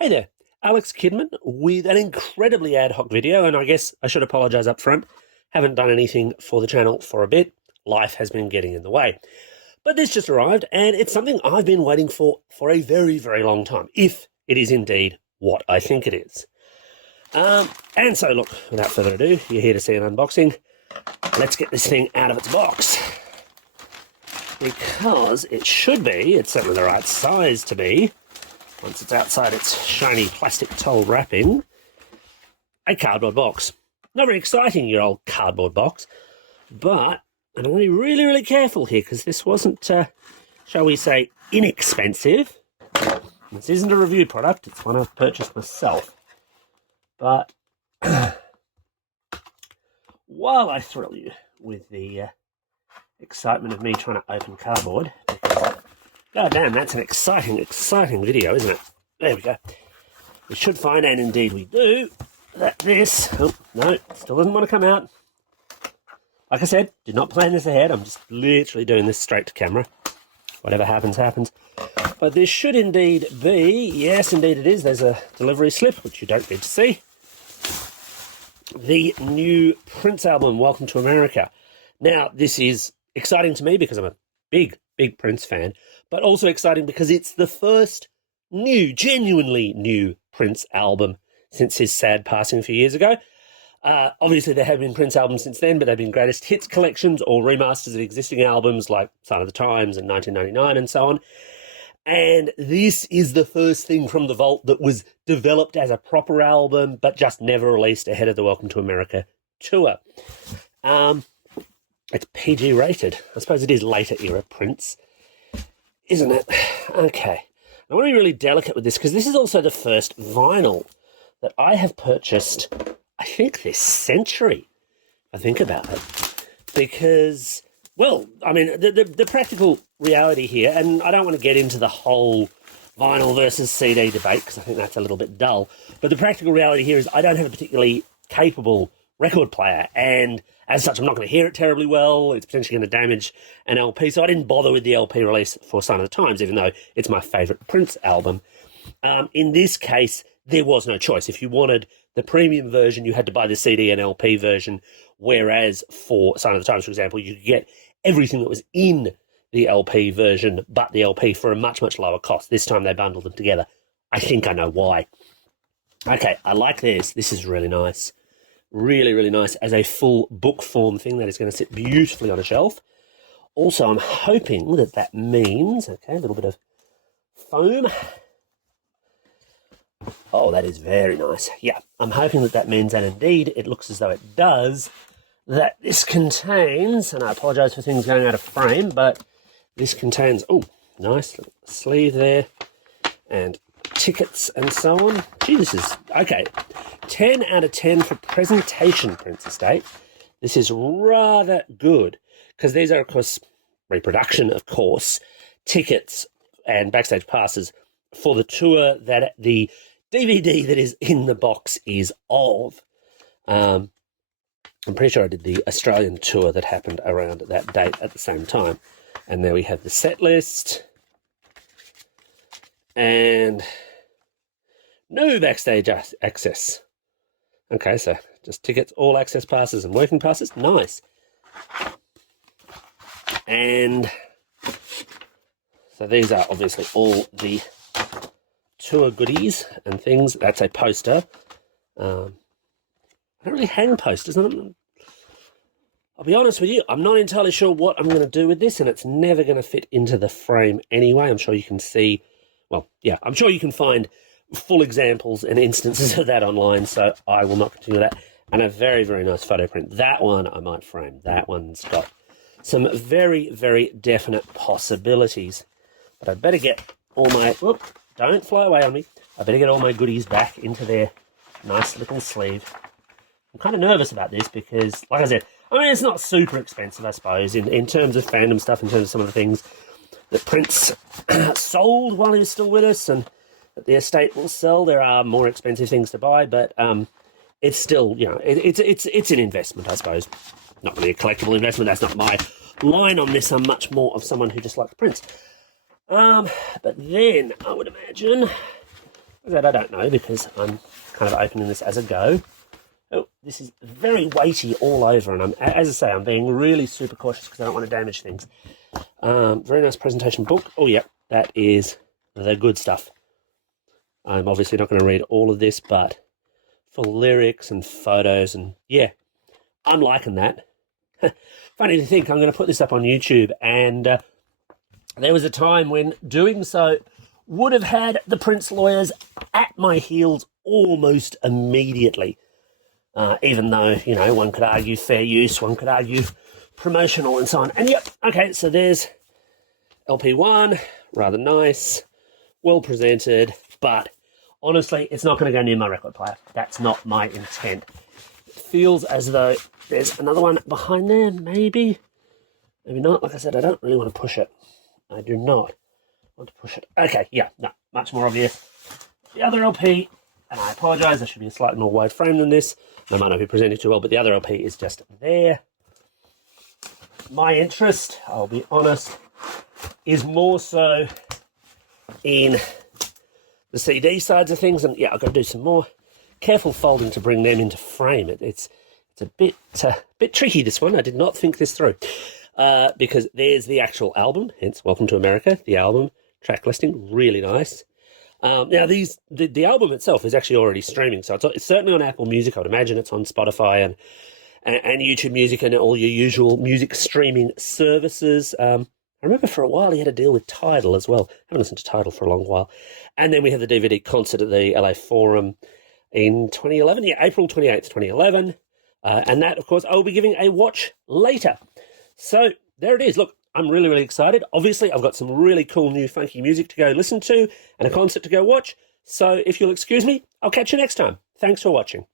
Hey there, Alex Kidman with an incredibly ad hoc video, and I guess I should apologise up front. Haven't done anything for the channel for a bit. Life has been getting in the way. But this just arrived, and it's something I've been waiting for a very, very long time, if it is indeed what I think it is. And so, look, without further ado, you're here to see an unboxing. Let's get this thing out of its box. Because it should be, it's certainly the right size to be, once it's outside its shiny plastic toll wrapping, a cardboard box. Not very exciting, your old cardboard box, but I'm going to be really, really careful here because this wasn't, shall we say, inexpensive. This isn't a review product, it's one I've purchased myself. But while I thrill you with the excitement of me trying to open cardboard, because god damn, that's an exciting, exciting video, isn't it? There we go. We should find, and indeed we do, that this... Oh, no, still doesn't want to come out. Like I said, did not plan this ahead. I'm just literally doing this straight to camera. Whatever happens, happens. But this should indeed be... Yes, indeed it is. There's a delivery slip, which you don't need to see. The new Prince album, Welcome to America. Now, this is exciting to me because I'm a big Prince fan, but also exciting because it's the first new, genuinely new Prince album since his sad passing a few years ago. Obviously, there have been Prince albums since then, but they've been greatest hits collections or remasters of existing albums like Sign of the Times and 1999 and so on. And this is the first thing from the vault that was developed as a proper album, but just never released ahead of the Welcome to America tour. It's PG rated. I suppose it is later era Prince, isn't it? Okay. I want to be really delicate with this because this is also the first vinyl that I have purchased, I think, this century. I think about it. Because, well, I mean, the practical reality here, and I don't want to get into the whole vinyl versus CD debate because I think that's a little bit dull, but the practical reality here is I don't have a particularly capable record player, and as such, I'm not going to hear it terribly well. It's potentially going to damage an LP, so I didn't bother with the LP release for Sign of the Times, even though it's my favourite Prince album. In this case, there was no choice. If you wanted the premium version, you had to buy the CD and LP version, whereas for Sign of the Times, for example, you could get everything that was in the LP version, but the LP for a much, much lower cost. This time they bundled them together. I think I know why. Okay, I like this. This is really nice. Really, really nice as a full book form thing that is going to sit beautifully on a shelf. Also, I'm hoping that that means, okay, a little bit of foam. Oh, that is very nice. Yeah, I'm hoping that that means, and indeed it looks as though it does, that this contains, and I apologise for things going out of frame, but this contains, oh, nice little sleeve there, and tickets and so on. Gee, this is, okay, 10 out of 10 for presentation, Prince Estate. This is rather good, because these are, of course, reproduction, of course, tickets and backstage passes for the tour that the DVD that is in the box is of. I'm pretty sure I did the Australian tour that happened around that date at the same time. And there we have the set list. And no backstage access. Okay, so just tickets, all access passes and working passes. Nice. And so these are obviously all the tour goodies and things. That's a poster. I don't really hang posters. I'll be honest with you, I'm not entirely sure what I'm going to do with this, and it's never going to fit into the frame anyway. I'm sure you can see, well, yeah, I'm sure you can find full examples and instances of that online, so I will not continue that. And a very, very nice photo print. That one I might frame. That one's got some very, very definite possibilities. But I'd better get all my, whoop, don't fly away on me. I better get all my goodies back into their nice little sleeve. I'm kind of nervous about this because, like I said, I mean, it's not super expensive, I suppose, in terms of fandom stuff, in terms of some of the things that Prince sold while he was still with us and that the estate will sell. There are more expensive things to buy, but it's still, you know, it's an investment, I suppose. Not really a collectible investment. That's not my line on this. I'm much more of someone who just likes Prince. But then I would imagine That I don't know because I'm kind of opening this as I go. Oh, this is very weighty all over, and as I say, I'm being really super cautious because I don't want to damage things. Very nice presentation book. Oh, yeah, that is the good stuff. I'm obviously not going to read all of this, but for lyrics and photos, and yeah, I'm liking that. Funny to think, I'm going to put this up on YouTube, and there was a time when doing so would have had the Prince lawyers at my heels almost immediately. Even though, you know, one could argue fair use, one could argue promotional and so on. And yep, okay, so there's LP1, rather nice, well presented, but honestly, it's not going to go near my record player. That's not my intent. It feels as though there's another one behind there, maybe. Maybe not. Like I said, I don't really want to push it. I do not want to push it. Okay, yeah, no, much more obvious. The other LP, and I apologise, there should be a slightly more wide frame than this. I might not be presenting too well, but the other LP is just there. My interest, I'll be honest, is more so in the CD sides of things. And yeah, I've got to do some more careful folding to bring them into frame. It's a bit tricky, this one. I did not think this through. Because there's the actual album, hence Welcome to America, the album, track listing, really nice. Now, the album itself is actually already streaming, so it's certainly on Apple Music. I would imagine it's on Spotify and YouTube Music and all your usual music streaming services. I remember for a while he had a deal with Tidal as well. I haven't listened to Tidal for a long while. And then we have the DVD concert at the LA Forum in 2011, April 28th, 2011. And that, of course, I will be giving a watch later. So there it is. Look, I'm really, really excited. Obviously, I've got some really cool new funky music to go listen to and a concert to go watch. So if you'll excuse me, I'll catch you next time. Thanks for watching.